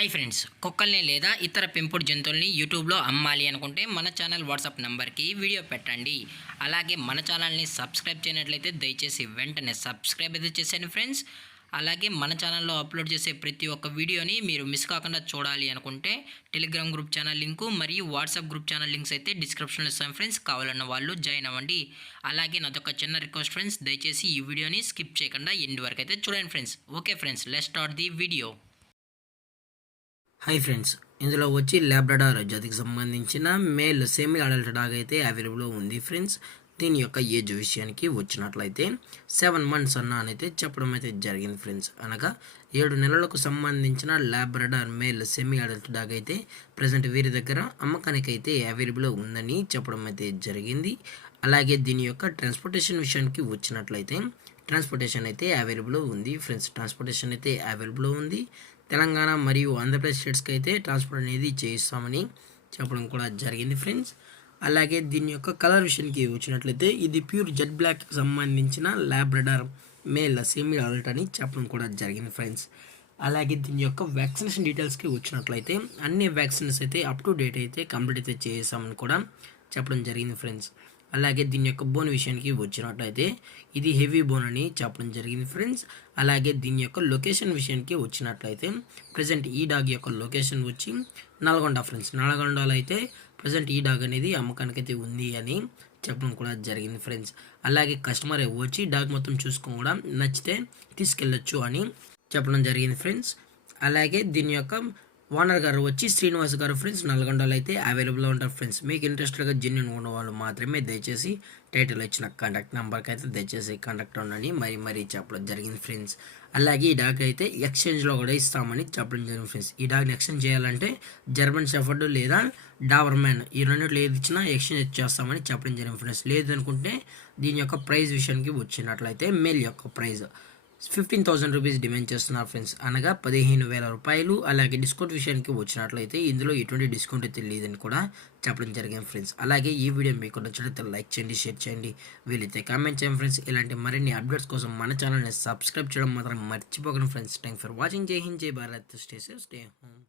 Hi friends, కుక్కల్ని లేదా ఇతర పెంపుడు జంతువుల్ని యూట్యూబ్లో అమ్మాలి అనుకుంటే మన ఛానల్ వాట్సాప్ నెంబర్కి వీడియో పెట్టండి. అలాగే మన ఛానల్ని సబ్స్క్రైబ్ చేయనట్లయితే దయచేసి వెంటనే సబ్స్క్రైబ్ అయితే చేసేయండి ఫ్రెండ్స్. అలాగే మన ఛానల్లో అప్లోడ్ చేసే ప్రతి ఒక్క వీడియోని మీరు మిస్ కాకుండా చూడాలి అనుకుంటే టెలిగ్రామ్ గ్రూప్ ఛానల్ లింకు మరియు వాట్సాప్ గ్రూప్ ఛానల్ లింక్స్ అయితే డిస్క్రిప్షన్లో ఇస్తాను ఫ్రెండ్స్. కావాలన్న వాళ్ళు జాయిన్ అవ్వండి. అలాగే నాదొక చిన్న రిక్వెస్ట్ ఫ్రెండ్స్, దయచేసి ఈ వీడియోని స్కిప్ చేయకుండా ఎండ్ వరకు అయితే చూడండి friends. Okay friends, let's start the video. Hi friends, ఇందులో వచ్చి ల్యాబ్రడార్ జాతికి సంబంధించిన మేల్ సెమీ అడల్ట్ డాగ్ అయితే అవైలబుల్లో ఉంది ఫ్రెండ్స్. దీని యొక్క ఏజ్ విషయానికి వచ్చినట్లయితే 7 months అయితే చెప్పడం అయితే జరిగింది ఫ్రెండ్స్. అనగా 7 నెలలకు సంబంధించిన Labrador male semi adult dog అయితే ప్రజెంట్ వీరి దగ్గర అమ్మకానికి అయితే అవైలబుల్లో ఉందని చెప్పడం అయితే జరిగింది. అలాగే దీని యొక్క ట్రాన్స్పోర్టేషన్ విషయానికి వచ్చినట్లయితే ట్రాన్స్పోర్టేషన్ అయితే అవైలబుల్లో ఉంది ఫ్రెండ్స్. ట్రాన్స్పోర్టేషన్ అయితే అవైలబుల్లో ఉంది. తెలంగాణ మరియు ఆంధ్రప్రదేశ్ స్టేట్స్కి అయితే ట్రాన్స్పోర్ట్ అనేది చేయిస్తామని చెప్పడం కూడా జరిగింది ఫ్రెండ్స్. అలాగే దీని యొక్క కలర్ విషయానికి వచ్చినట్లయితే ఇది ప్యూర్ జెడ్ బ్లాక్కి సంబంధించిన ల్యాబ్రడార్ మేల్ సెమీ అడల్ట్ అని చెప్పడం కూడా జరిగింది ఫ్రెండ్స్. అలాగే దీని యొక్క వ్యాక్సినేషన్ డీటెయిల్స్కి వచ్చినట్లయితే అన్ని వ్యాక్సిన్స్ అయితే అప్ టు డేట్ అయితే కంప్లీట్ అయితే చేసామని కూడా చెప్పడం జరిగింది ఫ్రెండ్స్. అలాగే దీని యొక్క బోన్ విషయానికి వచ్చినట్లయితే ఇది హెవీ బోన్ అని చెప్పడం జరిగింది ఫ్రెండ్స్. అలాగే దీని యొక్క లొకేషన్ విషయానికి వచ్చినట్లయితే ప్రజెంట్ ఈ డాగ్ యొక్క లొకేషన్ వచ్చి నల్గొండ ఫ్రెండ్స్. నల్గొండలో అయితే ప్రజెంట్ ఈ డాగ్ అనేది అమ్మకానికి అయితే ఉంది అని చెప్పడం కూడా జరిగింది ఫ్రెండ్స్. అలాగే కస్టమర్ వచ్చి డాగ్ మొత్తం చూసుకొని కూడా నచ్చితే తీసుకెళ్ళొచ్చు అని చెప్పడం జరిగింది ఫ్రెండ్స్. అలాగే దీని యొక్క ఓనర్ గారు వచ్చి శ్రీనివాస్ గారు ఫ్రెండ్స్. నల్గొండలో అయితే అవైలబుల్లో ఉంటారు ఫ్రెండ్స్. మీకు ఇంట్రెస్ట్గా జెన్యున్ ఉన్న వాళ్ళు మాత్రమే దయచేసి టైటిల్ ఇచ్చిన కాంటాక్ట్ నెంబర్కి అయితే దయచేసి కాంటాక్ట్ ఉండండి మరీ చెప్పడం జరిగింది ఫ్రెండ్స్. అలాగే ఈ డాగ్ అయితే ఎక్స్చేంజ్లో కూడా ఇస్తామని చెప్పడం జరిగింది ఫ్రెండ్స్. ఈ డాగ్ని ఎక్స్చేంజ్ చేయాలంటే జర్మన్ షెఫర్డ్ లేదా డాబర్మ్యాన్ ఈ రెండిట్లో ఏది ఇచ్చినా ఎక్స్చేంజ్ చేస్తామని చెప్పడం జరిగింది ఫ్రెండ్స్. లేదనుకుంటే దీని యొక్క ప్రైస్ విషయానికి వచ్చినట్లయితే మేల్ యొక్క ప్రైస్ 15,000 రూపీస్ డిమాండ్ చేస్తున్నారు ఫ్రెండ్స్. అనగా 15,000 రూపాయలు. అలాగే డిస్కౌంట్ విషయానికి వచ్చినట్లయితే ఇందులో ఎటువంటి డిస్కౌంట్ అయితే లేదని కూడా చెప్పడం జరిగింది ఫ్రెండ్స్. అలాగే ఈ వీడియో మీకు నచ్చినట్లయితే లైక్ చేయండి, షేర్ చేయండి, వీలైతే కామెంట్ చేయండి ఫ్రెండ్స్. ఇలాంటి మరిన్ని అప్డేట్స్ కోసం మన ఛానల్ని సబ్స్క్రైబ్ చేయడం మాత్రం మర్చిపోకండి ఫ్రెండ్స్. Thank for watching. జై హింద్, జై Bharat, stay safe, stay home.